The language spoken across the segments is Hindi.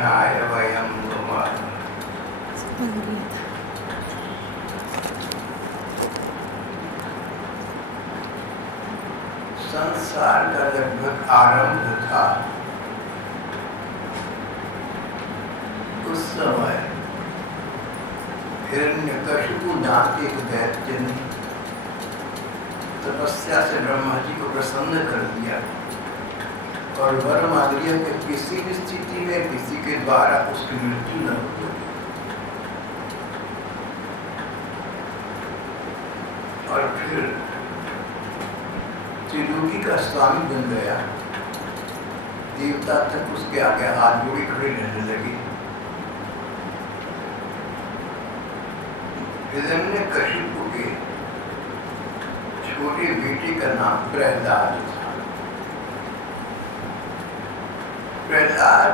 ध्याय वयम नुमाय। संसार का लगभग आरंभ था उस समय हिरण्यकशिपु नाम एक दैत्य ने तपस्या से ब्रह्मा जी को प्रसन्न कर दिया और वर मांग लिया कि किसी भी स्थिति में किसी के द्वारा उसकी मृत्यु न हो। और फिर त्रिलोकी का स्वामी बन गया। देवता तक उसके आगे हाथ जोड़े खड़े रहने लगे। हिरण्यकशिपु के छोटे बेटे का नाम प्रहलाद था। प्रहलाद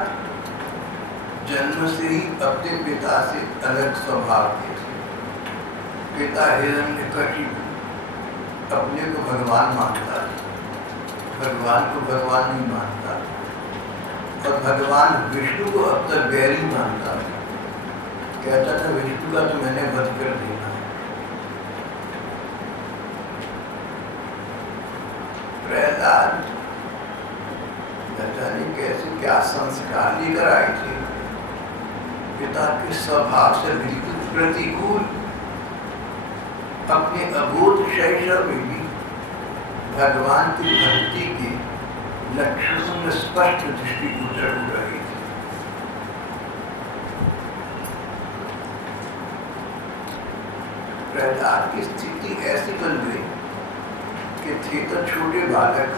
जन्म से ही अपने पिता से अलग स्वभाव के थे। पिता हिरण्यकशिपु अपने को भगवान मानता था, भगवान को भगवान नहीं मानता था और भगवान विष्णु को अब तक बैरी मानता था। कहता था विष्णु का तो मैंने वध कर देना है। प्रहलाद न जाने कैसे क्या संस्कार लेकर आए थे, पिता के स्वभाव से बिल्कुल प्रतिकूल। अपने अबोध शैशव में भी भगवान की भक्ति के लक्षणों में स्पष्ट दृष्टि गोचर हो रही थी। प्रहलाद की स्थिति ऐसी बन गई कि थे तो छोटे बालक,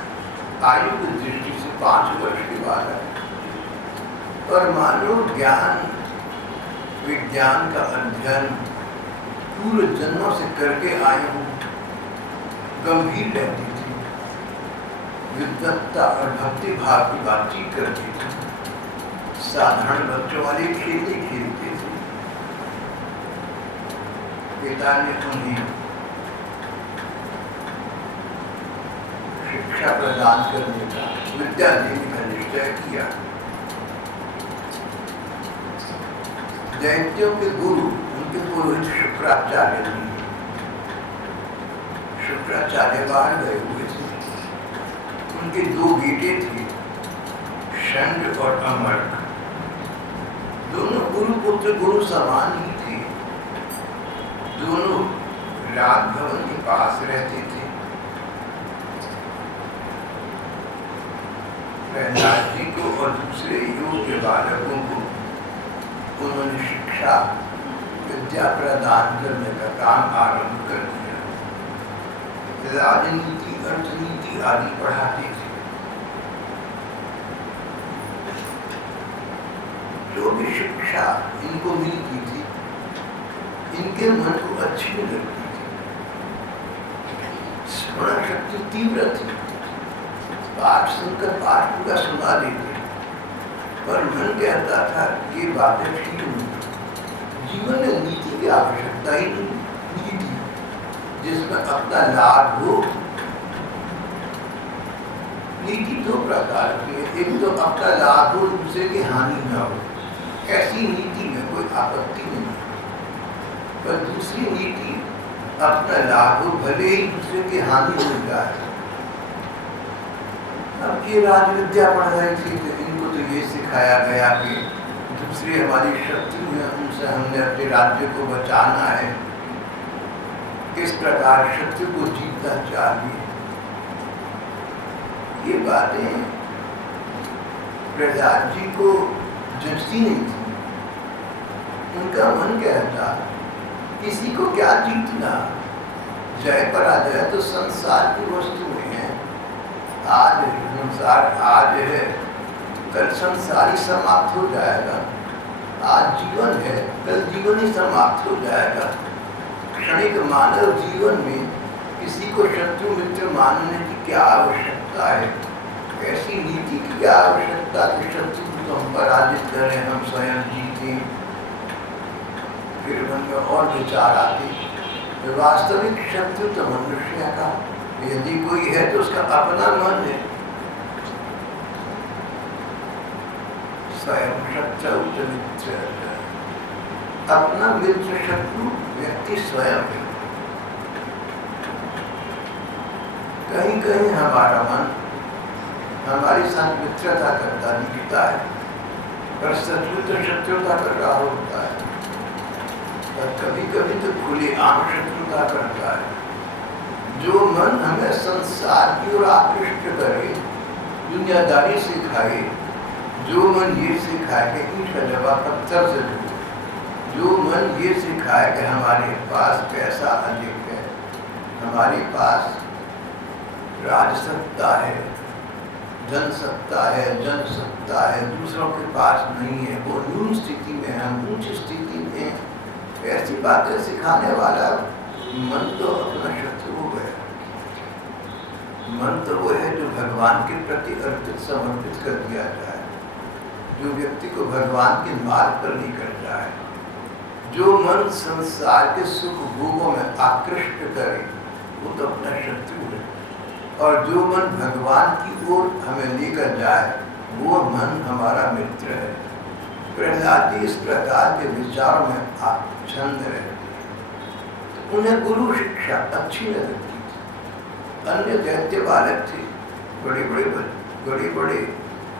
आयु की दृष्टि से 5 वर्ष के बालक, पर मानो ज्ञान विज्ञान का अध्ययन पूर्व जन्मों से करके आए हूँ, गंभीर रहती थी, विद्वत्ता और भक्ति भाव की बातचीत करती थी, साधारण बच्चों वाले खेलते खेलते थे। पिता ने उन्हें शिक्षा प्रदान करने का, विद्या देने का निश्चय किया। दैत्यों के गुरु उनके पुरोहित शुक्राचार्य थे। शुक्राचार्य बाहर गए हुए थे। उनके 2 बेटे थे, शंड और अमर्क। दोनों गुरुपुत्र गुरु समान ही थे। दोनों राजभवन के पास रहते थे। प्रहलाद जी को और दूसरे योग्य बालकों को उन्होंने शिक्षा विद्या प्रदान करने का काम आरंभ कर दिया। राजनीति, अर्थनीति आदि पढ़ाते थे। जो भी शिक्षा इनको मिलती थी, इनके मन को अच्छी नहीं लगती थी। स्मरण शक्ति तीव्र थी, पाठ सुनकर पाठ पूरा सुना देते, पर मन कहता था ये बातें ठीक नहीं। जीवन में नीति की आवश्यकता ही नहीं। नीति जिसमें अपना लाभ हो। नीति 2 प्रकार की है, एक तो अपना लाभ हो, दूसरे की हानि न हो। ऐसी नीति में कोई आपत्ति नहीं, पर दूसरी नीति अपना लाभ हो, भले ही दूसरे की हानि हो जाए। अब ये राज विद्या पढ़ रहे थे तो इनको तो ये सिखाया गया कि दूसरे हमारी शत्रु हैं, उनसे हमने अपने राज्य को बचाना है। किस प्रकार शत्रु को जीतना चाहिए। ये बातें प्रहलाद जी को जचती नहीं थी। उनका मन कहता किसी को क्या जीतना, जय पराजय तो संसार की वस्तु है। आज संसार आज है, कल संसार ही समाप्त हो जाएगा। आज जीवन है, कल जीवन ही समाप्त हो जाएगा। क्षणिक मानव जीवन में किसी को शत्रु मित्र मानने की क्या आवश्यकता है। ऐसी नीति की क्या आवश्यकता कि शत्रु को हम पराजित करें, हम स्वयं जीतें। फिर मन में और विचार आते, वास्तविक शत्रु तो मनुष्य का, यदि कोई है तो उसका अपना मन है। स्वयं शत्रु मित्र। अपना मित्र शत्रु व्यक्ति स्वयं है। कहीं कहीं हमारा मन हमारे साथ मित्रता करता दिखता है, पर शत्रु तो शत्रुता कर रहा होता है, और कभी कभी तो खुली आम शत्रुता करता है। जो मन हमें संसार की ओर आकृष्ट करे, दुनियादारी सिखाए, जो मन ये सिखाए कि ईंट का जवाब पत्थर से दो, जो मन ये सिखाए कि हमारे पास पैसा अधिक है, हमारे पास राजसत्ता है, जनसत्ता है, जनसत्ता है, दूसरों के पास नहीं है, वो न्यून स्थिति में है, हम ऊंची स्थिति में, ऐसी बातें सिखाने वाला मन तो अपना शत्रु हो गया। मन तो वो है जो भगवान के प्रति अर्पित समर्पित कर दिया जाए, जो व्यक्ति को भगवान के मार्ग पर लेकर जाए। जो मन संसार के सुख भोगों में आकृष्ट करे, वो तो अपना शत्रु है। और जो मन भगवान की ओर हमें लेकर जाए, वो मन हमारा मित्र है। प्रहलाद जी इस प्रकार के विचारों में आच्छन्न रहते हैं। उन्हें गुरु शिक्षा अच्छी न लगती थी। अन्य दैत्य बालक थे, बड़े बड़े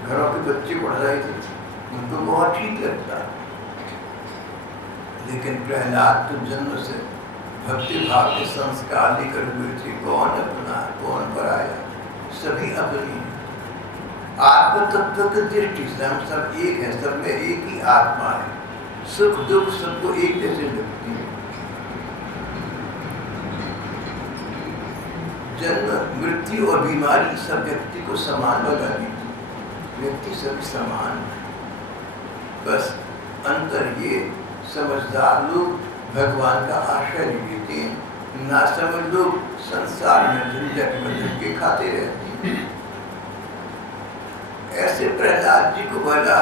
घरों के बच्चे पढ़ रहे थे, उनको बहुत ठीक लगता। लेकिन प्रहलाद तो जन्म से भक्ति भाव के संस्कार लेकर हुए थे। कौन अपना कौन पराया, सभी अपनी। आत्म तत्व की दृष्टि से हम सब एक है, सब में एक ही आत्मा है। सुख दुख सबको एक जैसे लगती है। जन्म मृत्यु और बीमारी सब व्यक्ति को समान लगा देती, व्यक्ति सभी समान है। बस अंतर ये, समझदार लोग भगवान का आश्रय लेते हैं, ना समझ लोग संसार में झंझट में धक्के खाते रहते हैं। ऐसे प्रहलाद जी को भला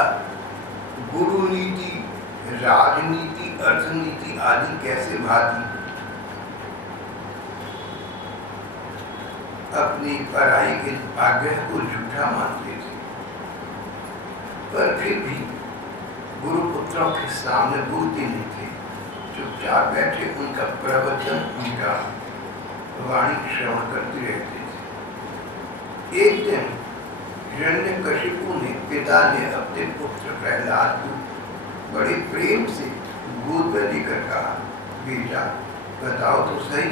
गुरु नीति, राजनीति, अर्थनीति आदि कैसे भाती। अपनी पढ़ाई के आग्रह को झूठा मानते थे, पर फिर भी गुरुपुत्रों के सामने बोलते नहीं थे, चुपचाप बैठे उनका प्रवचन, उनका वाणी श्रवण करते रहते थे। एक दिन हिरण्यकशिपु ने, पिता ने अपने पुत्र प्रहलाद को बड़े प्रेम से गोद में लेकर कहा, बेटा बताओ तो सही,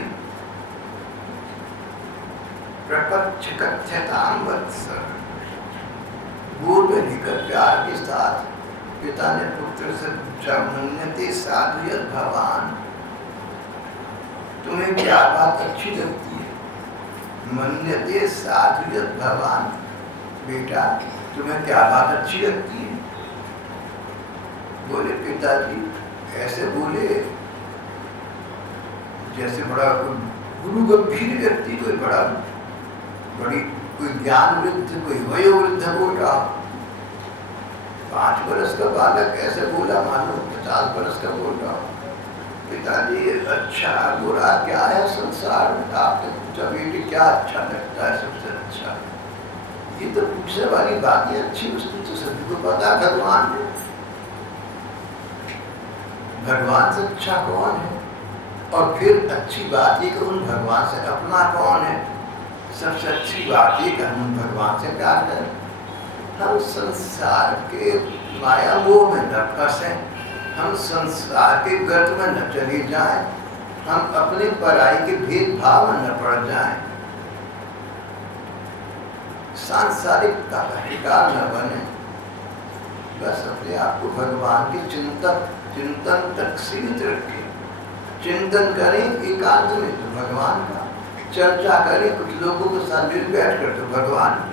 प्रपच्छ कथ्यताम वत्स। गोद में लेकर प्यार के साथ पिता ने पुत्र से पूछा, मन्यते साधु यद् भवान, तुम्हें क्या बात अच्छी लगती है? मन्यते साधु यद् भवान, बेटा तुम्हें क्या बात अच्छी लगती है? बोले पिताजी, ऐसे बोले जैसे बड़ा कोई गुरु गंभीर व्यक्ति, कोई कोई ज्ञान वृद्ध, कोई वयोवृद्ध बोल रहा। 5 वर्ष का बालक ऐसे बोला मानो 50 वर्ष का बोल रहा। पिताजी, अच्छा बुरा क्या है संसार में? आपने पूछा, बेटे क्या अच्छा लगता है सबसे अच्छा? ये तो पूछने वाली बात है, अच्छी वस्तु तो सभी को पता, भगवान है। भगवान से अच्छा कौन है? और फिर अच्छी बात ये कि उन भगवान से अपना कौन है? सबसे अच्छी बात ये कि हम भगवान से प्यार करें। हम संसार के माया मोह में न फंसें, हम संसार के गर्त में न चले जाएं, हम अपने पराई के भेदभाव में न पड़ जाएं, सांसारिकता का शिकार न बने। बस अपने आप को भगवान के चिंतन तक सीमित रखें। चिंतन करें एकांत में तो भगवान का, चर्चा करें कुछ लोगों के साथ मिल बैठ कर तो भगवान की।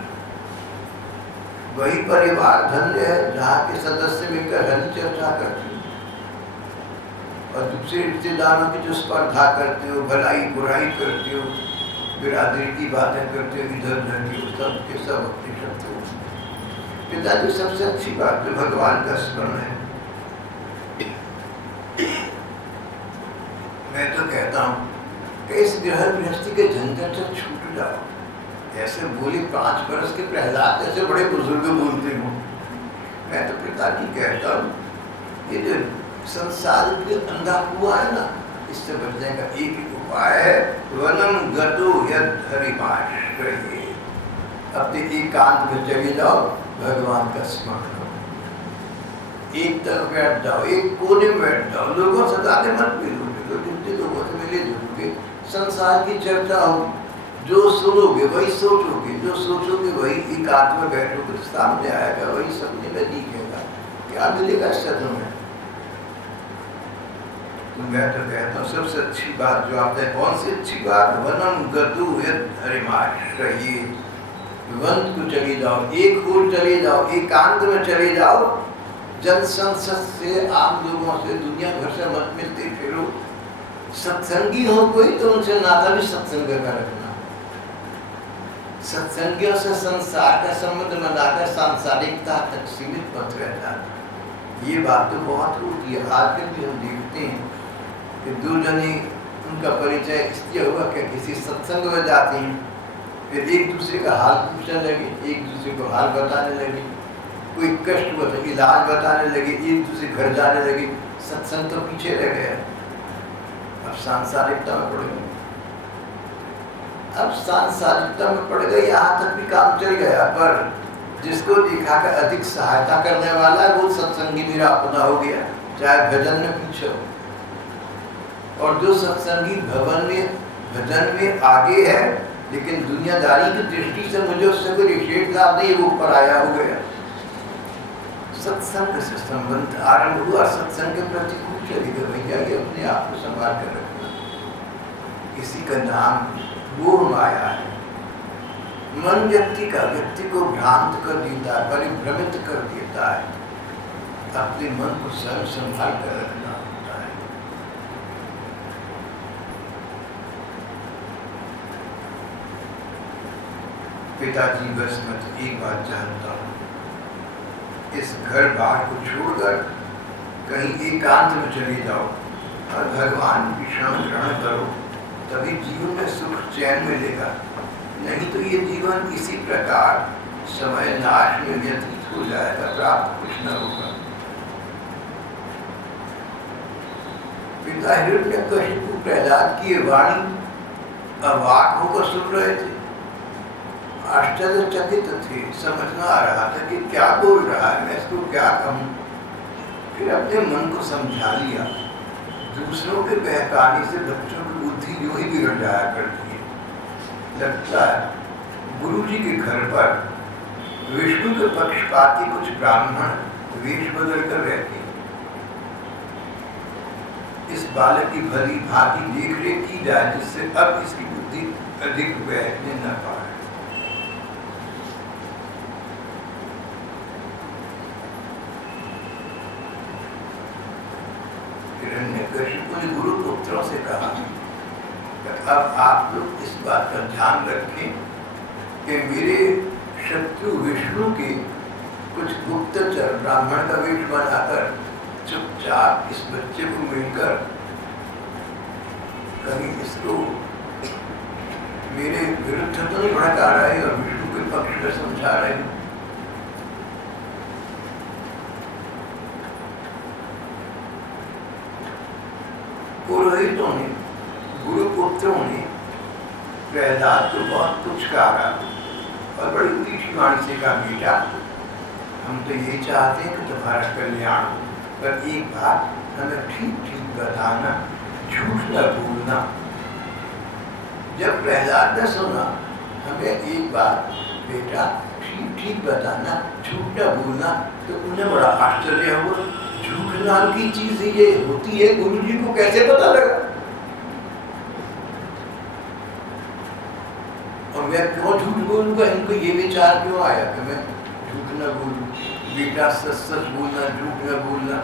वही परिवार धन्य है जहाँ के सदस्य मिलकर हरी चर्चा करते हैं, और दूसरे रिश्तेदारों की जो स्पर्धा करते हो, भलाई बुराई करते हो, बिरादरी की बातें करते हो, इधर उधर की, सब के सब अपने शब्द। पिताजी सबसे अच्छी बात जो भगवान का स्मरण है। मैं तो कहता हूँ कि इस ग्रह गृहस्थी के झंझट से छूट जाओ। ऐसे बोले 5 वर्ष के प्रहलाद, ऐसे बड़े बुजुर्ग बोलते हो, मैं तो पिताजी कहता हूँ, ये जो संसार के अंधा हुआ है ना, इससे बचने का एक ही उपाय है, वनम गतो यद हरिमाश्रये। अपने एकांत में चले जाओ, भगवान का स्मरण करो, एक तरफ बैठ जाओ, एक कोने में बैठ जाओ, लोगों से ज्यादा मत मिलोगे, तो जितने लोगों से मिले जुलोगे संसार की चर्चा होगी, जो सुनोगे वही सोचोगे, जो सोचोगे वही एकांत में बैठोगे तो सामने आएगा, वही सपने में दिखेगा। क्या मिलेगा इससे तुम्हें? तो मैं तो कहता हूँ सबसे अच्छी बात जो आपने, कौन सी अच्छी बात? वनम गतु यद हरिमाश्रये, वन को चले जाओ, एक ओर चले जाओ, एकांत में चले जाओ, जन संसद से, आम लोगों से, दुनिया भर से मत मिलते फिरो। सत्संगी हो कोई तो उनसे नाता भी सत्संग का रखना। सत्संगियों से संसार का संबंध बनाकर सांसारिकता तक सीमित मत रह जाना। ये बात तो बहुत होती है, आजकल भी हम देखते हैं कि दो जने, उनका परिचय इसलिए हुआ कि किसी सत्संग में जाते हैं, फिर एक दूसरे का हाल पूछने लगे, एक दूसरे को हाल बताने लगे, कोई कष्ट हुआ तो इलाज बताने लगे, एक दूसरे घर जाने लगे, सत्संग तो पीछे रह गया। अब सांसारिकता में पड़ गए, अब सांसारिकता में पड़ गए, यहाँ तक भी काम चल गया, पर जिसको दिखाकर अधिक सहायता करने वाला है वो सत्संगी मेरा अपना हो गया, चाहे भजन में पीछे हो। और जो सत्संगी भजन में आगे है लेकिन दुनियादारी की दृष्टि से मुझे उससे कोई विशेष लाभ नहीं, वो ऊपर आया हो गया। सत्संग से संबंध आरंभ हुआ, सत्संग के प्रति खूब चलेगा भैया, ये अपने आप को संभाल कर रखना। इसी का नाम मोह माया है। मन व्यक्ति को भ्रांत कर देता है, परिभ्रमित कर देता है। अपने मन को स्वयं संभाल कर रखना होता है। पिताजी बस मैं तो एक बात जानता हूँ, इस घर बार को छोड़कर कहीं एकांत में चले जाओ और भगवान की शरण ग्रहण करो, तभी जीवन में सुख चैन मिलेगा। नहीं तो ये जीवन इसी प्रकार समय नाश में व्यतीत हो जाएगा, प्राप्त कुछ न होगा। पिता हिरण्यकशिपु प्रहलाद की वाणी अवाक होकर सुन रहे थे, आश्चर्यचकित थे, समझ में आ रहा था कि क्या बोल रहा है, मैं इसको क्या कहूँ। फिर अपने मन को समझा लिया, दूसरों के बहकाने से बच्चों की बुद्धि यूं ही बिगड़ जाया करती है। लगता है गुरु जी के घर पर विष्णु के पक्षपाती कुछ ब्राह्मण वेश बदल कर रहते हैं। इस बालक की भली भांति देख रेख की जाए, जिससे अब इसकी बुद्धि अधिक बहकने न पाए। हिरण्यकशिपु ने गुरु पुत्रों से कहा कि अब आप लोग इस बात का ध्यान रखें कि मेरे शत्रु विष्णु के कुछ गुप्तचर ब्राह्मण का वेश बनाकर चुपचाप इस बच्चे को मिलकर कहीं इसको मेरे विरुद्ध तो नहीं भड़का रहे और विष्णु के पक्ष में समझा रहे। पुरोहितों ने, गुरुपुत्रों ने प्रहलाद को बहुत पुचकारा और बड़ी मीठी वाणी से कहा, बेटा हम तो ये चाहते हैं कि तुम्हारा कल्याण हो, पर एक बात हमें ठीक ठीक बताना, झूठ न बोलना। जब प्रहलाद ने सुना हमें एक बात बेटा ठीक ठीक बताना, झूठ न बोलना, तो उन्हें बड़ा आश्चर्य हुआ। झूठ नाम की चीज ये होती है, गुरु जी को कैसे पता लगा? और मैं क्यों झूठ बोलूंगा? इनको ये विचार क्यों आया कि मैं झूठ न बोलूं? बेटा सच सच बोलना, झूठ न बोलना।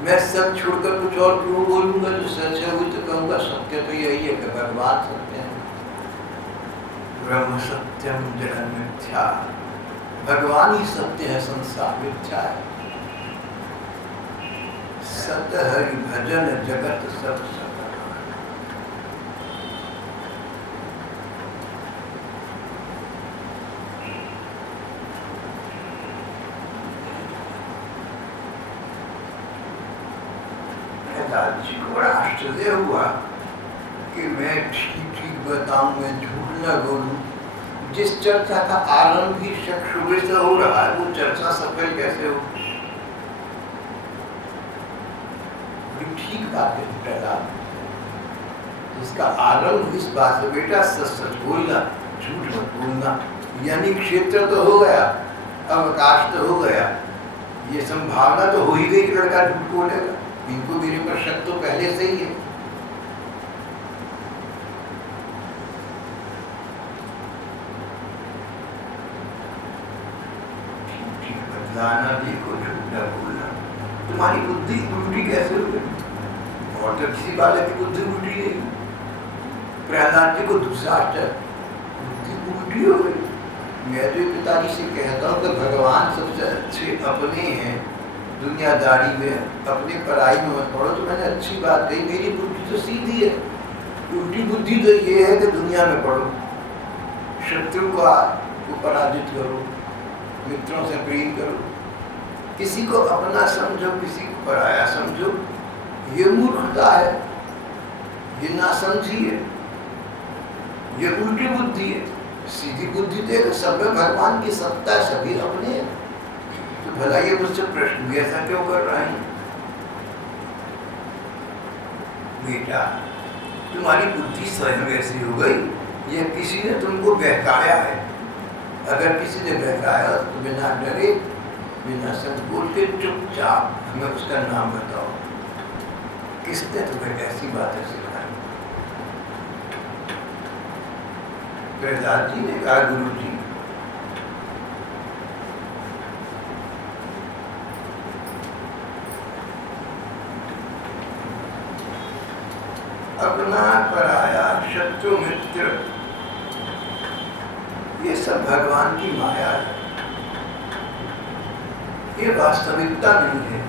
मैं सब छोड़कर कुछ और क्यों बोलूंगा? जो सच है वो तो कहूंगा। सत्य तो यही है कि भगवान सत्य है, ब्रह्म सत्यम जगन मिथ्या। भगवान ही सत्य है, संसार मिथ्या है। सत्य हरि भजन जगत सब सत। प्रहलाद जी को बड़ा आश्चर्य हुआ कि मैं ठीक ठीक बताऊं, मैं झूठ न बोलूं। जिस चर्चा का आरंभ ही शुरू से हो रहा है, वो चर्चा सफल कैसे हो? ठीक बात है प्रहलाद, जिसका आरंभ इस बात से, बेटा सच सच बोलना, झूठ मत बोलना। यानी क्षेत्र तो हो गया, अवकाश तो हो गया, ये संभावना तो हो ही गई कि लड़का झूठ बोलेगा। इनको मेरे पर शक तो पहले से ही है। ठीक बदलाना, देखो झूठ न बोलना। तुम्हारी बुद्धि उल्टी कैसे हो गई? और तो किसी बालक की बुद्धि उल्टी नहीं। प्रहलाद जी को दूसरा आश्चर्य, बुद्धि उल्टी हो गई। मैं तो पिताजी से कहता हूँ कि भगवान सबसे अच्छे अपने हैं, दुनियादारी में अपने पढ़ाई में मत पढ़ो। तो मैंने अच्छी बात कही, मेरी बुद्धि तो सीधी है। उल्टी बुद्धि तो ये है कि दुनिया में पढ़ो, शत्रु को पराजित करो, मित्रों से प्रेम करो, किसी को अपना समझो, किसी को पराया समझो। ये मूर्खता है, ये नासमझी है, ये उल्टी बुद्धि है। सीधी बुद्धि तो सब में भगवान की सत्ता है, सभी अपने हैं। तो भला ये मुझसे प्रश्न भी ऐसा क्यों कर रहा है? बेटा, तुम्हारी बुद्धि स्वयं ऐसी हो गई या किसी ने तुमको बहकाया है? अगर किसी ने बहकाया तो बिना डरे, बिना संकोच के चुपचाप हमें उसका नाम बताओ। किसने तुम्हें ऐसी बातें सिखाई? प्रहलाद जी ने कहा, गुरु जी, अपना पराया, शत्रु मित्र, ये सब भगवान की माया है, ये वास्तविकता नहीं है,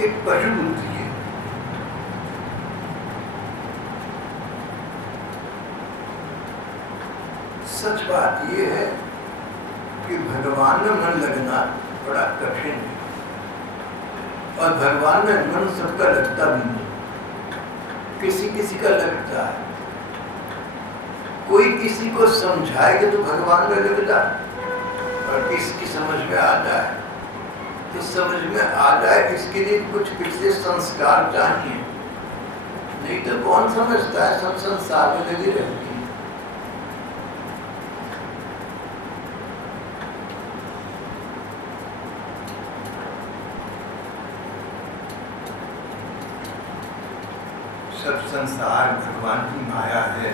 एक पशु बुद्धि है। सच बात ये है कि भगवान में मन लगना बड़ा कठिन है, और भगवान में मन सबका लगता भी नहीं, किसी किसी का लगता है। कोई किसी को समझाएगा तो भगवान में लगता, और किसकी समझ में आ जाए तो समझ में आ जाए, इसके लिए कुछ पिछले संस्कार चाहिए, नहीं तो कौन समझता है? सब संसार में लगी रहती है। सब संसार भगवान की माया है।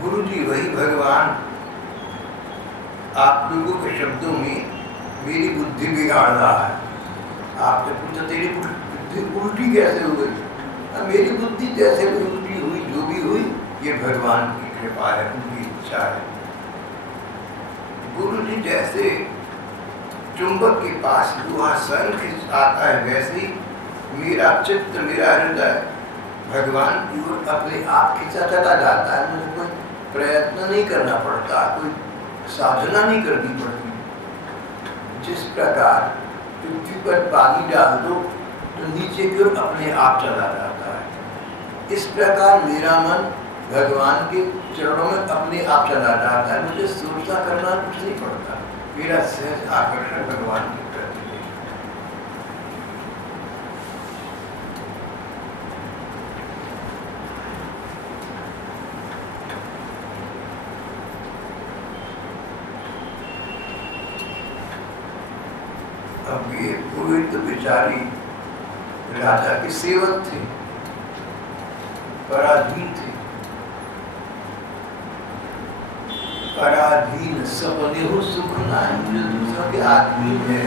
गुरु जी वही भगवान आप लोगों के शब्दों में मेरी बुद्धि बिगाड़ रहा है। आपने पूछा तेरी बुद्धि उल्टी कैसे हो गई? मेरी बुद्धि जैसे भी उल्टी हुई, जो भी हुई, ये भगवान की कृपा है, उनकी इच्छा है। गुरु जी जैसे चुंबक के पास लोहा स्वयं आता है, वैसे ही मेरा चित्त, मेरा हृदय भगवान की ओर अपने आप खींचा चला जाता है। मुझे कोई प्रयत्न नहीं करना पड़ता, कोई साधना नहीं करनी पड़ती। जिस प्रकार पृथ्वी पर पानी डाल दो तो नीचे की ओर अपने आप चला जाता है, इस प्रकार मेरा मन भगवान के चरणों में अपने आप चला जाता है। मुझे सोचना करना कुछ नहीं पड़ता, मेरा सहज आकर्षण भगवान के प्रति है। अब ये पुरोहित बेचारी राजा के सेवक थे, पराधीन थे, पराधीन सपने हो सुख नाय, मुझे दूसरों के आदमी है,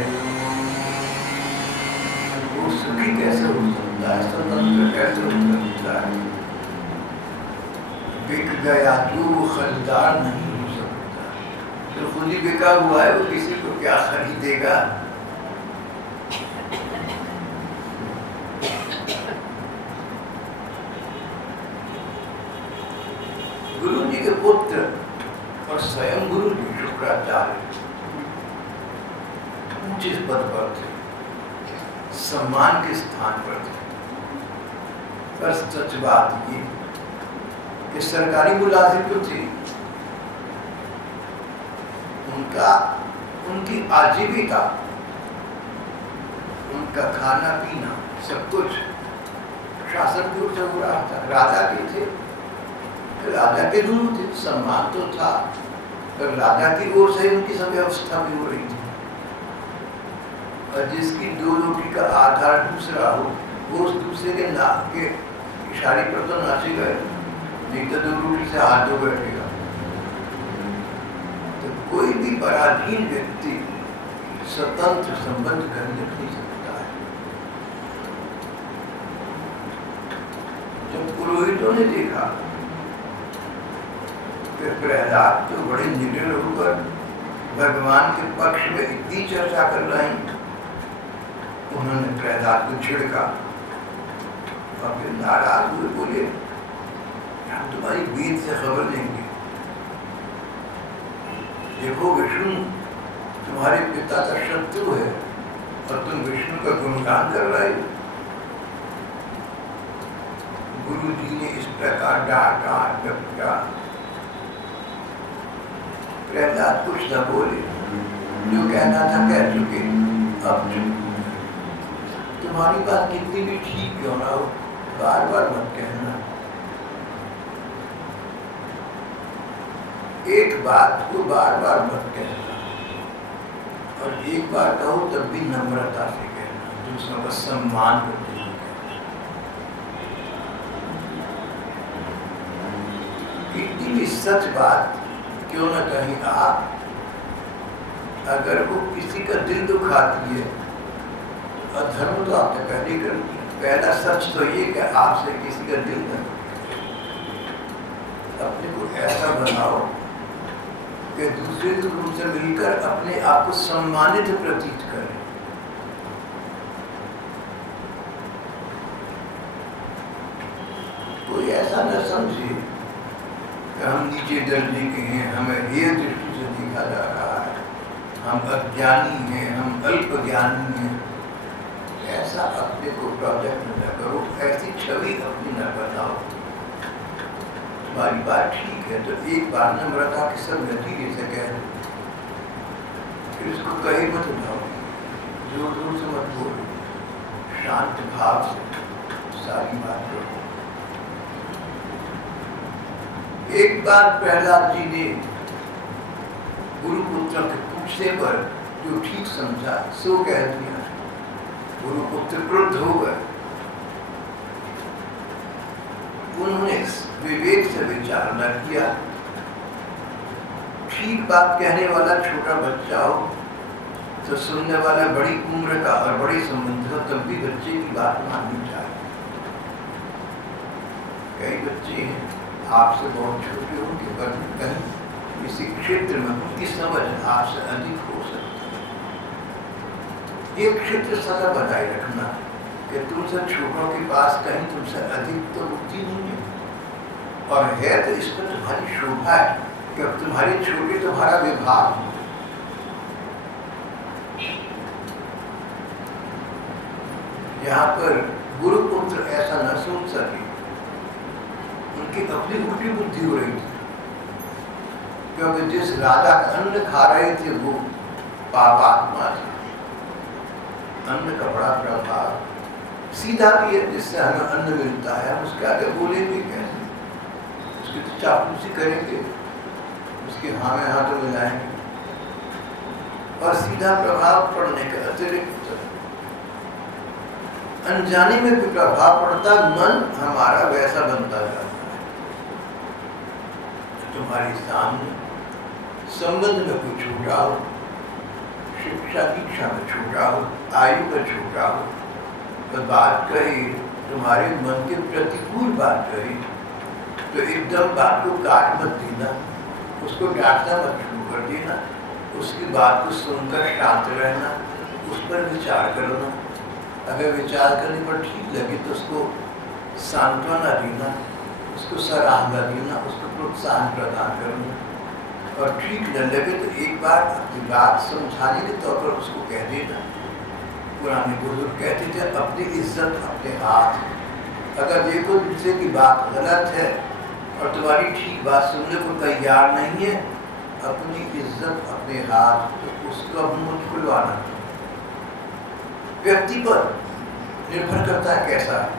वो सुखी कैसे हो सकता है? स्वतंत्र कैसे हो सकता है? बिक गया जो वो खरीदार नहीं हो सकता। जो खुद ही बिका हुआ है वो किसी को क्या खरीदेगा? गुरु जी के पुत्र और स्वयं गुरु जी शुक्राचार्य ऊंचे पद पर थे, सम्मान के स्थान पर थे। पर सच बात ये कि सरकारी मुलाजिम जो थे उनकी आजीविका, उनका खाना पीना सब कुछ शासन की ओर से हो रहा था। राजा के थे, राजा के गुरु थे, सम्मान तो था, पर राजा की ओर से उनकी सब व्यवस्था भी हो रही थी। और जिसकी दो रोटी का आधार दूसरा हो, वो उस दूसरे के नाक के इशारे पर तो नाचेगा, नहीं तो दो रोटी से हाथ धो बैठेगा। तो कोई भी पराधीन व्यक्ति स्वतंत्र संबंध करने नहीं सकता है। जब पुरोहितों ने देखा कि प्रहलाद तो बड़े निडर होकर भगवान के पक्ष में इतनी चर्चा कर रहे हैं, उन्होंने प्रहलाद को छिड़का और फिर नाराज हुए बोले, हम तुम्हारी बीत से खबर देंगे। देखो, विष्णु तुम्हारे पिता का शत्रु है और तुम विष्णु का गुणगान कर रहे हो। गुरु जी ने इस प्रकार डांटा डपटा। प्रहलाद कुछ न बोले, जो कहना था कह चुके। अब तुम्हारी बात कितनी भी ठीक क्यों ना हो, बार बार मत कहना। एक बात को बार बार मत कहना, और एक बार कहो तब भी नम्रता से कहना, दूसरों का सम्मान करते हुए कहना। कितनी भी सच बात क्यों न कहीं आप, अगर वो किसी का दिल दुखाती है, अधर्म तो आपने पहले कर दिया। पहला सच तो ये कि आपसे किसी का दिल न अपने को ऐसा बनाओ कि दूसरे लोगों से मिलकर अपने आप को सम्मानित प्रतीत करें। कोई ऐसा न समझे कि हम नीचे दर्जे के हैं, हमें ये दृष्टि से देखा जा रहा है, हम अज्ञानी हैं, हम अल्प ज्ञानी हैं। ऐसा अपने को प्रोजेक्ट न करो, ऐसी छवि अपनी न बनाओ। तुम्हारी बात ठीक है तो एक बार नम्रता के सब नतीजे से कह दो, फिर उसको कहीं मत उठाओ, जोर जोर से मत बोलो, शांत भाव से सारी बात करो। एक बार प्रहलाद जी ने गुरुपुत्र के पूछने पर जो ठीक समझा सो कह दिया। गुरुपुत्र क्रुद्ध हो गए। उन्होंने विवेक से विचार न किया। ठीक बात कहने वाला छोटा बच्चा हो तो सुनने वाला बड़ी उम्र का और बड़े संबंध हो, तब भी बच्चे की बात माननी चाहिए। कई बच्चे हैं आपसे बहुत छोटे होंगे, पर कहीं किसी क्षेत्र में उनकी समझ आपसे अधिक हो सकती है। एक क्षेत्र सदा बनाए रखना कि तुमसे छोटों के पास कहीं तुमसे अधिक तो बुद्धि नहीं है, और है तो इसमें तुम्हारी शोभा है कि अब तुम्हारे छोटे तुम्हारा विभाग हो। यहाँ पर गुरुपुत्र ऐसा न सोच सके, उनकी अपनी उल्टी बुद्धि हो रही थी, क्योंकि जिस राजा का अन्न खा रहे थे वो पापात्मा थे। अन्न का बड़ा प्रभाव सीधा भी है, जिससे हमें अन्न मिलता है, हम उसके आगे बोलेंगे कैसे, उसकी तो चापलूसी करेंगे, उसके हाँ में हाथ मिलाएंगे, और सीधा प्रभाव पड़ने के अतिरिक्त अनजाने में भी प्रभाव पड़ता, मन हमारा वैसा बनता जाता है। तुम्हारे सामने संबंध में कोई छोटा हो, शिक्षा दीक्षा में छोटा हो, आयु में छोटा हो, तो बात कही, तुम्हारे मन के प्रतिकूल बात कही, तो एकदम बात को काट मत देना, उसको डांटना मत शुरू कर देना, उसकी बात को सुनकर शांत रहना, उस पर विचार करना। अगर विचार करने पर ठीक लगे तो उसको सांत्वना देना, उसको सराहना देना, उसको प्रोत्साहन प्रदान करना, और ठीक न लगे तो एक बार अपनी बात समझाने के तौर पर उसको कह देना। पुराने बुजुर्ग कहते थे अपनी इज्जत अपने हाथ। अगर देखो दूसरे की बात गलत है और तुम्हारी ठीक बात सुनने को तैयार नहीं है, अपनी इज्जत अपने हाथ, तो उसका मुंह खुलवाना। व्यक्ति पर निर्भर करता है कैसा है।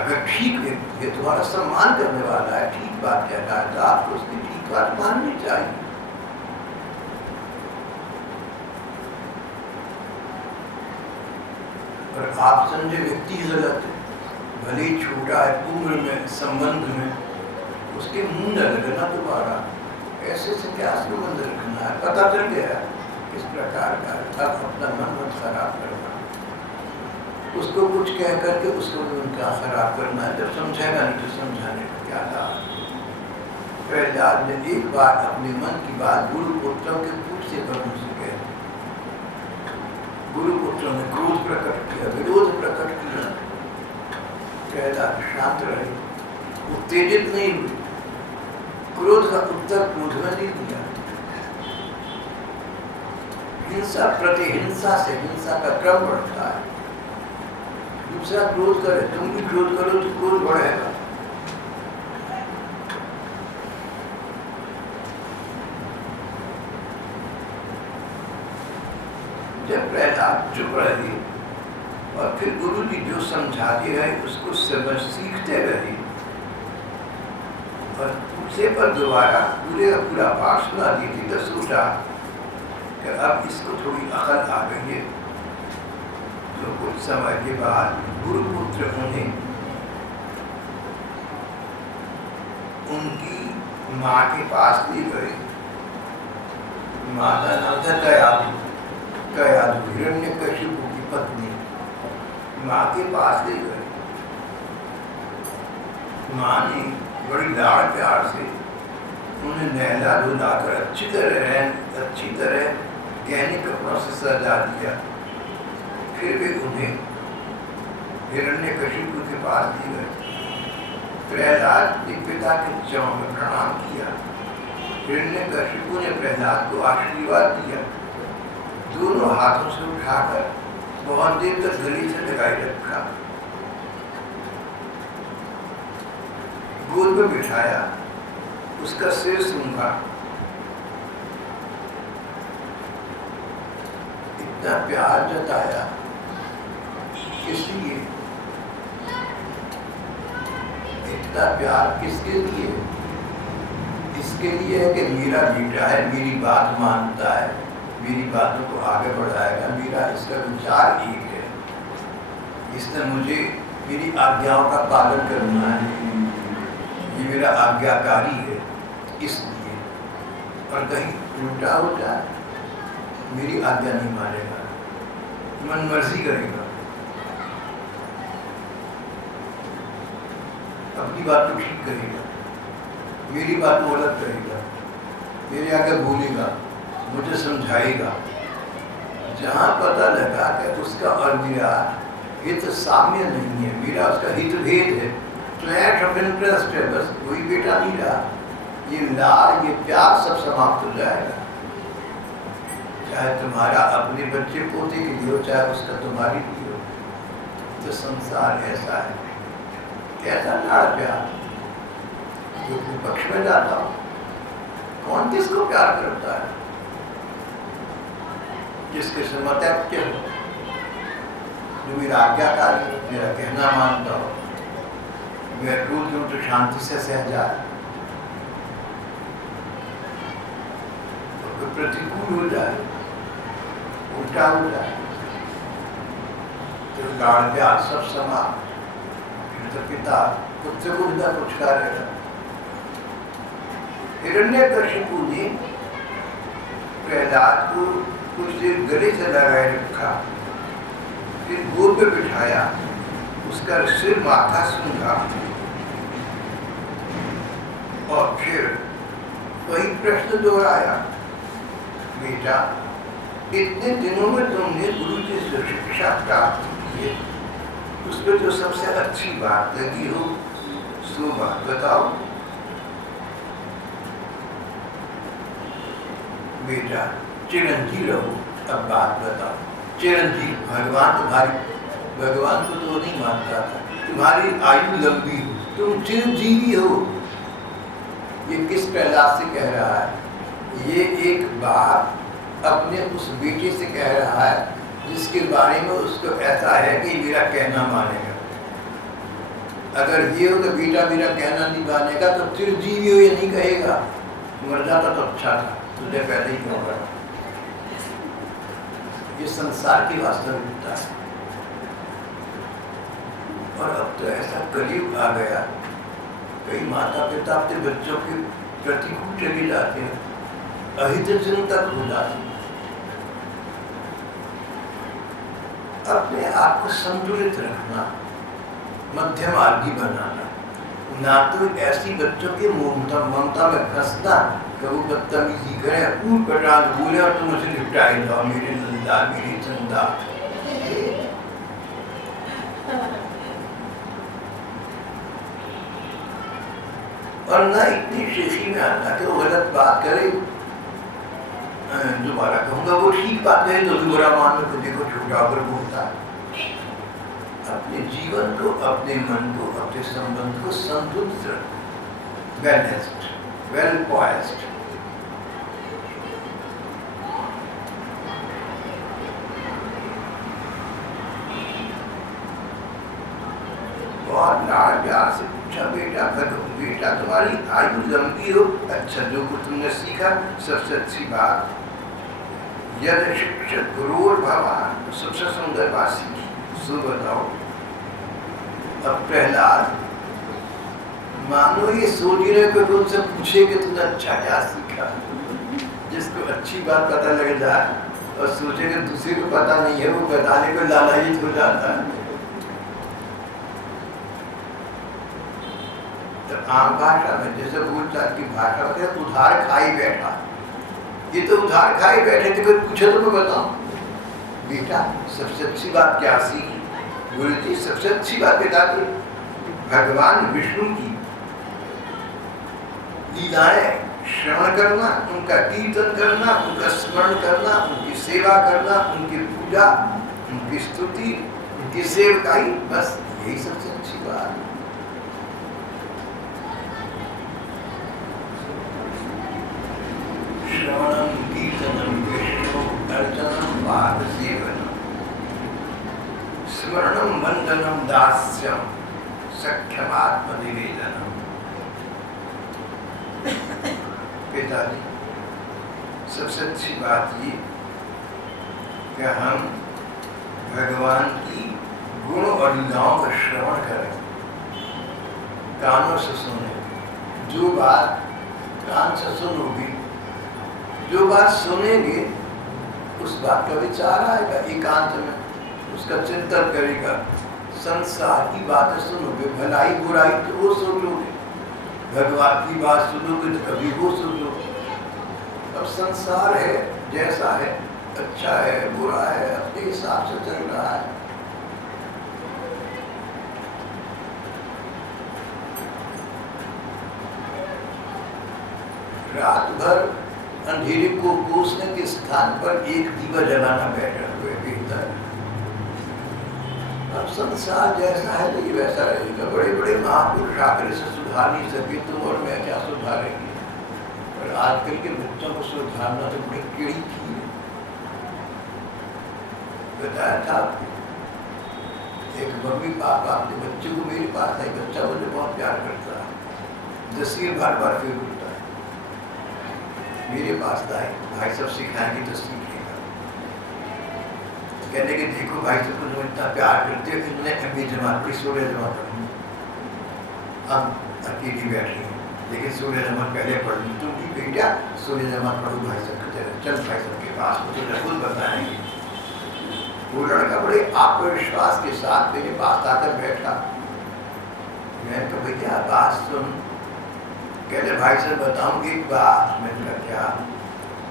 अगर ठीक व्यक्ति है, तुम्हारा सम्मान करने वाला है, ठीक बात कहता है, तो आपको उसकी ठीक बात माननी चाहिए। और आप समझे व्यक्ति गलत है, भले ही छोटा है, उम्र में, संबंध में, उसके मुंह न लगना दोबारा। ऐसे से क्या संबंध रखना है, पता चल गया किस प्रकार का। अब अपना मन मत खराब करना, उसको कुछ कह करके उसको भी उनका खराब करना है। जब समझेगा नहीं तो समझाने का क्या लाभ। प्रहलाद ने एक बार अपने मन की बात गुरु पुत्रों के पूछ से करने से कह, गुरु पुत्रों ने क्रोध प्रकट किया, विरोध प्रकट किया। प्रहलाद शांत रहे, उत्तेजित नहीं हुए, क्रोध का उत्तर क्रोध में नहीं दिया। हिंसा प्रतिहिंसा से हिंसा का क्रम बढ़ता है। दूसरा क्रोध करे, तुम भी क्रोध करो तो क्रोध बढ़ेगा। जब प्रहलाद चुप रहे और फिर गुरु जी जो समझाते रहे उसको समझ सीखते रहे और दूसरे पर दोबारा पूरे का पूरा पाठ सुना दी थी, तो सोचा कि अब इसको थोड़ी अकल आ गई है। तो कुछ समय के बाद गुरुपुत्र उन्हें उनकी माँ के पास ले गए। माँ का नाम था कयाधु, कयाधु हिरण्यकशिपु की पत्नी। माँ के पास ले गए। माँ ने बड़ी लाड़ प्यार से उन्हें नहला धुलाकर अच्छी तरह गहने कपड़ों से सजा दिया। फिर भी उन्हें हिरण्यकशिपु के पास ले गए। प्रहलाद ने पिता के चरणों में प्रणाम किया। हिरण्यकशिपु ने प्रहलाद को आशीर्वाद दिया। दोनों हाथों से उठाकर बहुत देर तक गले से लगाए रखा, गोद में बिठाया, उसका सिर सूंघा। इतना प्यार जताया, इसलिए इतना प्यार किसके लिए? इसके लिए है कि मेरा बेटा है, मेरी बात मानता है, मेरी बातों को आगे बढ़ाएगा, मेरा इसका विचार एक है, इसने मुझे मेरी आज्ञाओं का पालन करना है, ये मेरा आज्ञाकारी है, इसलिए। और कहीं उल्टा हो जाए, मेरी आज्ञा नहीं मानेगा, मन मर्जी करेगा, अपनी बात को ठीक करेगा, मेरी बात को गलत करेगा, मेरे आगे बोलेगा, मुझे समझाएगा। जहाँ पता लगा कि उसका और मेरा हित साम्य नहीं है, मेरा उसका हित भेद है, क्लैश ऑफ इंटरेस्ट है, बस कोई बेटा नहीं रहा, ये लाड़ ये प्यार सब समाप्त हो जाएगा। चाहे तुम्हारा अपने बच्चे पोते के लिए हो, चाहे उसका तुम्हारे लिए हो। तो संसार ऐसा है, कैसा लाड़ प्यार जो पक्ष में जाता हो। कौन किसको प्यार करता है? जिसके समत हो, जो मेरा आज्ञाकारी, मेरा कहना मानता हो, मैं क्रोध दूं तो शांति से सह जाए, तो प्रतिकूल हो जाए, उल्टा हो जाए, तो लाड़ प्यार सब समाप्त। तो पिता पुत्र को उनका पुचकारेगा। हिरण्यकशिपु ने प्रहलाद को कुछ देर गले से लगाए रखा, फिर गोद पे बिठाया, उसका सिर माथा सूंघा और फिर वही प्रश्न दोहराया, बेटा इतने दिनों में तुमने गुरु जी से शिक्षा प्राप्त की है, उसमें जो सबसे अच्छी बात लगी हो सो बात बताओ। बेटा चिरंजीव रहो, अब बात बताओ। चिरंजीव भगवान को तो नहीं मानता था, तुम्हारी आयु लंबी हो, तुम चिरंजीवी हो। ये किस प्रहलाद से कह रहा है? ये एक बाप अपने उस बेटे से कह रहा है जिसके बारे में उसको ऐसा है कि मेरा कहना मानेगा। अगर ये हो तो बेटा मेरा कहना नहीं मानेगा तो चिरंजीवी हो, ये नहीं कहेगा। मर जाता तो अच्छा था, तुझे पहले ही क्यों करा। ये संसार की वास्तविकता है। और अब तो ऐसा कलयुग आ गया, कई माता पिता अपने बच्चों के प्रतिकूल चले जाते हैं, अहितजन तक हो जाते हैं। अपने आप को संतुलित रखना, मध्य मार्गी बनाना, ना तो ऐसी बच्चों की ममता में फंसना कि वो बदतमीजी करें, ऊट पटांग बोले और तुम उसे निपटाए जाओ, मेरे नंदा मेरी चंदा। और ना इतनी शेखी में आना कि वो गलत बात करे, दोबारा कहूँगा वो ठीक बात है तो बुरा मान लो, देखो छोटा होकर बोलता है। अपने जीवन को, अपने मन को, अपने संबंध को संतुलित रखो, बैलेंस्ड, वेल पॉइज्ड। और लाड़ प्यार से पूछा, बेटा तुम्हारी आयु लंबी हो, अच्छा जो कुछ तुमने सीखा सबसे अच्छी बात, यदि शिक्षक गुरु भगवान, सबसे सुंदर बात सीखी, सो बताओ। अब प्रहलाद मानो ये सोच रहे को तुमसे पूछे कि तुमने अच्छा क्या सीखा। जिसको अच्छी बात पता लग जाए और सोचे कि दूसरे को पता नहीं है, वो बताने को लालायित हो जाता है। तो आम भाषा में जैसे बोलचाल की भाषा होती है, उधार खाई बैठा, ये तो उधार खाई बैठे थे, कोई पूछे तो मैं बताऊं बेटा सबसे अच्छी बात क्या सीखी? गुरु जी सबसे अच्छी बात बता दी, भगवान विष्णु की लीलाएं श्रवण करना, उनका कीर्तन करना, उनका स्मरण करना, उनकी सेवा करना, उनकी पूजा, उनकी स्तुति, उनकी सेवकाई, बस यही सबसे अच्छी बात है। श्रवणम कीर्तनम विष्णु अर्चनम पाद सेवनम स्मरणम वंदनम दास्यम सख्यमात्म निवेदनम। पिताजी सबसे अच्छी बात ये कि हम भगवान की गुण और लीलाओं का श्रवण करें, कानों से सुने। जो बात कान से सुनोगे, जो बात सुनेंगे, उस बात का विचार आएगा एकांत में, उसका चिंतन करेगा। संसार की बातें सुनोगे, भलाई बुराई तो वो सोचोगे, भगवान की बात सुनोगे तो कभी वो सोचोगे। अब संसार है जैसा है, अच्छा है बुरा है, अपने हिसाब से चल रहा है। रात भर अंधेरे को कोसने के स्थान पर एक दीवा जलाना बैठे हुए बेहतर। अब संसार जैसा है नहीं वैसा रहेगा। बड़े बड़े महापुरुष आकर से सुधार नहीं सके, तुम और मैं क्या सुधारेंगे? और आजकल के बच्चों को सुधारना तो बड़ी कीड़ी की है। बताया था एक मम्मी पापा अपने बच्चे को मेरे पास आई, बच्चा मुझे बहुत प्यार करता है, 10वीं बार फेल होता है, मेरे पास आए, भाई सब सिखाएंगे तो सीखेगा। कहने के देखो भाई सबको जो इतना प्यार करते हो, इन्होंने MA जमात पढ़ी, 16 जमात पढ़ी, अब अकेली बैठी है, लेकिन 16 जमात पहले पढ़ ली। तुम भी बेटा 16 जमात पढ़ो भाई सब की तरह, चल भाई सबके पास मुझे खुद बताएंगे। वो लड़का बड़े आत्मविश्वास के साथ मेरे पास आकर बैठा। मैंने कहा भैया बात सुन। कहते भाई साहब बताऊं एक बात। मैंने कहा क्या?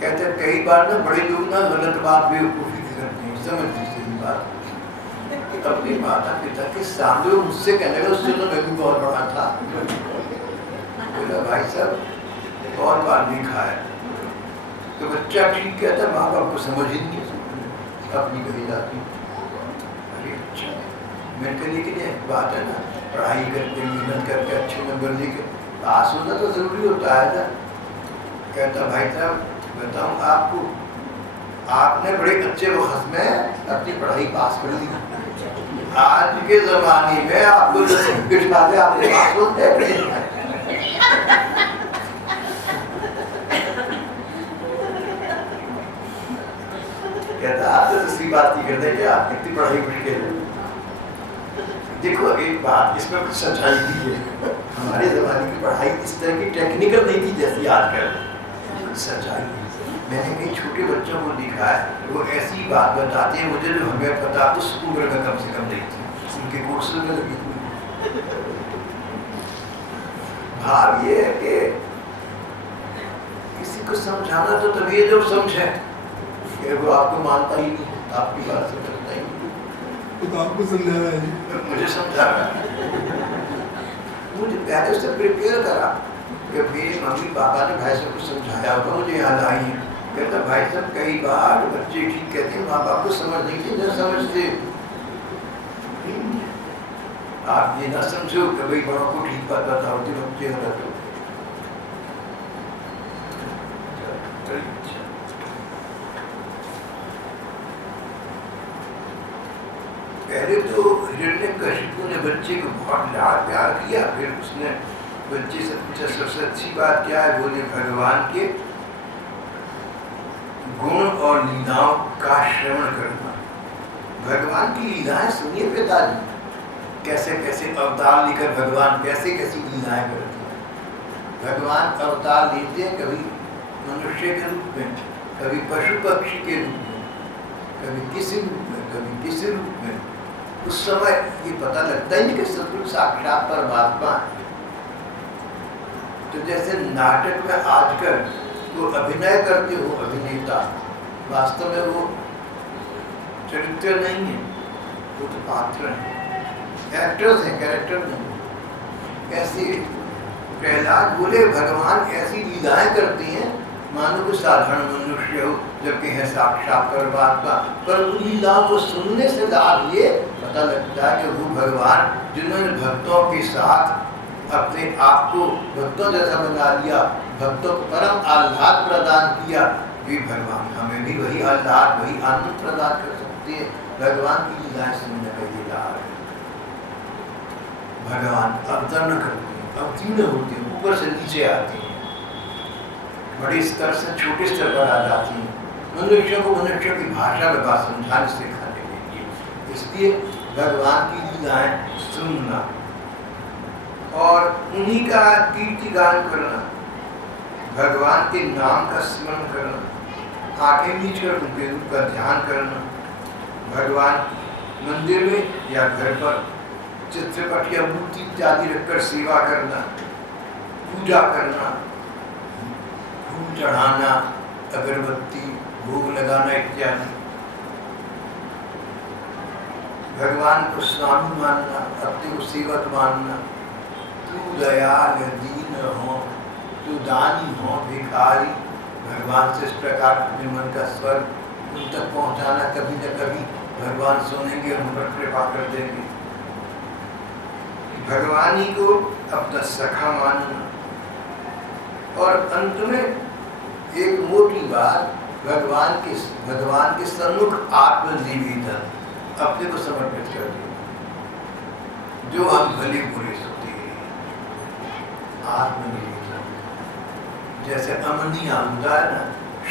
कहते कई बार ना बड़े लोग ना गलत बात बेवकूफ़ी करते हैं, समझ लीजिए बात। अपने माता पिता के सामने मुझसे कहने लगा, उससे तो मैं भी बहुत बड़ा था। बोला भाई साहब बहुत बार देखा है, तो बच्चा ठीक कहता है, माँ बाप को समझ ही नहीं है। अपनी कही जाती। अरे अच्छा, मैंने कहा लेकिन एक बात है ना, पढ़ाई करके मेहनत करके अच्छे नंबर लेके पास होना तो जरूरी होता है ना। कहता भाई साहब बताऊं आपको, आपने बड़े अच्छे वक्त में अपनी पढ़ाई पास कर ली। आज के जमाने में आपको जो बिठा दे आपके पास होते हैं। कहता आप तो दूसरी बात नहीं करते कि आप कितनी पढ़ाई पढ़ के। देखो एक बात इसमें कुछ सच्चाई भी है, हमारे जमाने की पढ़ाई इस तरह की टेक्निकल नहीं थी जैसी आजकल। सच्चाई मैंने कई छोटे बच्चों को देखा है, वो ऐसी बात बताते हैं मुझे जो हमें पता उस उम्र में कम से कम नहीं थी, उनके कोर्स में लगी हुई। भाव ये है कि किसी को समझाना तो तभी जब समझे, वो आपको मानता ही नहीं, आपकी बात समझता ही नहीं। तो आपको समझा रहा है, मुझे समझा रहा है। मुझे पहले से प्रिपेयर करा कि मेरे मम्मी पापा ने भाई साहब को समझाया होगा, मुझे याद आई है। कहता भाई साहब कई बार बच्चे ठीक कहते हैं, माँ बाप को समझ नहीं थी, न समझते। आप ये ना समझो कभी बड़ों को ठीक पाता था, होते बच्चे गलत होते। पहले तो हिरण्यकशिपु ने बच्चे को बहुत लाड प्यार किया, फिर उसने बच्चे से पूछा सबसे अच्छी बात क्या है, बोले भगवान के गुण और लीलाओं का श्रवण करना। भगवान की लीलाएं सुनिए पिताजी, कैसे कैसे अवतार लेकर भगवान कैसे कैसी लीलाएं करते हैं। भगवान अवतार लेते हैं, कभी मनुष्य के रूप में, कभी पशु पक्षी के रूप में, कभी किसी रूप में, कभी किसी रूप में। उस समय ये पता लगता ही नहीं कि सतगुरु साक्षात परमात्मा है। तो जैसे नाटक में आजकल वो अभिनय करते हो अभिनेता, वास्तव में वो चरित्र नहीं है, वो तो पात्र है, एक्टर्स हैं, कैरेक्टर नहीं। ऐसे प्रहलाद बोले भगवान ऐसी लीलाएं करते हैं मानो कोई साधारण मनुष्य हो, जबकि है साक्षात परमात्मा। पर उन लीलाओं को सुनने से लाभ ये पता लगता है कि वो भगवान जिन्होंने भक्तों के साथ अपने आप को भक्तों जैसा बना लिया, भक्तों को परम आह्लाद प्रदान किया, वे भगवान हमें भी वही आह्लाद वही आनंद प्रदान कर सकते हैं। भगवान की लीलाएं सुनने का ये लाभ है। भगवान अवतरण करते हैं, अवतीर्ण होते हैं, ऊपर से नीचे आते हैं, बड़े स्तर से छोटे स्तर पर आ जाती हैं, मनुष्य को मनुष्य की भाषा में बात समझाने सिखाने के लिए। इसलिए भगवान की लीलाएं सुनना और उन्हीं का कीर्ति गान करना, भगवान के नाम का स्मरण करना, आंखें नीच कर उनके रूप का ध्यान करना, भगवान मंदिर में या घर पर चित्रपट या मूर्ति इत्यादि रखकर सेवा करना, पूजा करना, फूल चढ़ाना, अगरबत्ती भोग लगाना इत्यादि, भगवान को स्वामी मानना, अपने को सेवक मानना। तू दयाल दीन हो, तू दानी हो, भिखारी। भगवान से इस प्रकार अपने मन का स्वर उन तक पहुंचाना, कभी न कभी भगवान सुनेंगे और उन पर कृपा कर देंगे। भगवान ही को अपना सखा मानना। और अंत में एक मोटी बात, भगवान के सन्मुख आत्मनिवेदन, अपने को समर्पित कर देना, जो हम भले बुरे सोते हैं। आत्मनिवेदन जैसे अमनिया होता है ना,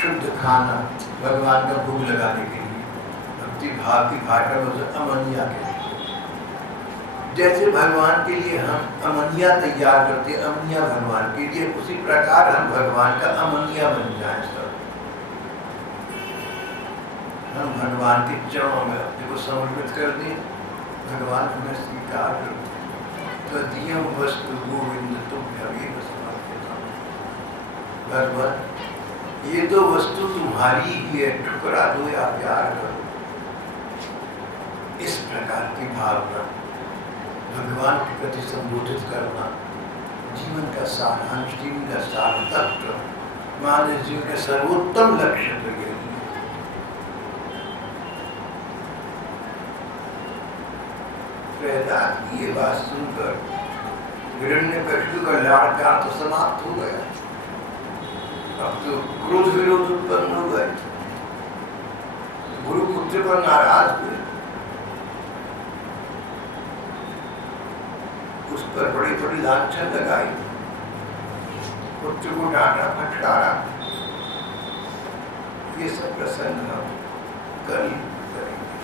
शुद्ध खाना भगवान का भोग लगाने के लिए, भक्ति भाव की भाषा में उसे अमनिया कहते हैं। जैसे भगवान के लिए हम अमनिया तैयार करते हैं, अमनिया भगवान के लिए, उसी प्रकार हम भगवान का अमनिया बन जाए। सब हम भगवान के चरणों में अपने को समर्पित कर दें, भगवान हमें स्वीकार कर दें। तदीयं वस्तु गोविंद तुभ्यमेव समर्पितम्। भगवान ये तो वस्तु तुम्हारी ही है, ठुकरा दो या प्यार करो। इस प्रकार की भावना भगवान के प्रति संबोधित करना जीवन का सारांश, जीवन का सार तत्व, मानव जीवन का सर्वोत्तम लक्ष्य तो यही है। प्रहलाद की ये बात सुनकर हिरण्यकशिपु का लाड़ प्यार तो समाप्त हो गया। अब तो क्रोध विरोध उत्पन्न हो गए, गुरुपुत्र पर नाराज हुए, उस पर बड़ी बड़ी लांछन लगाई, पुत्र को डांटा फटकारा। ये सब प्रसंग हम कल करेंगे।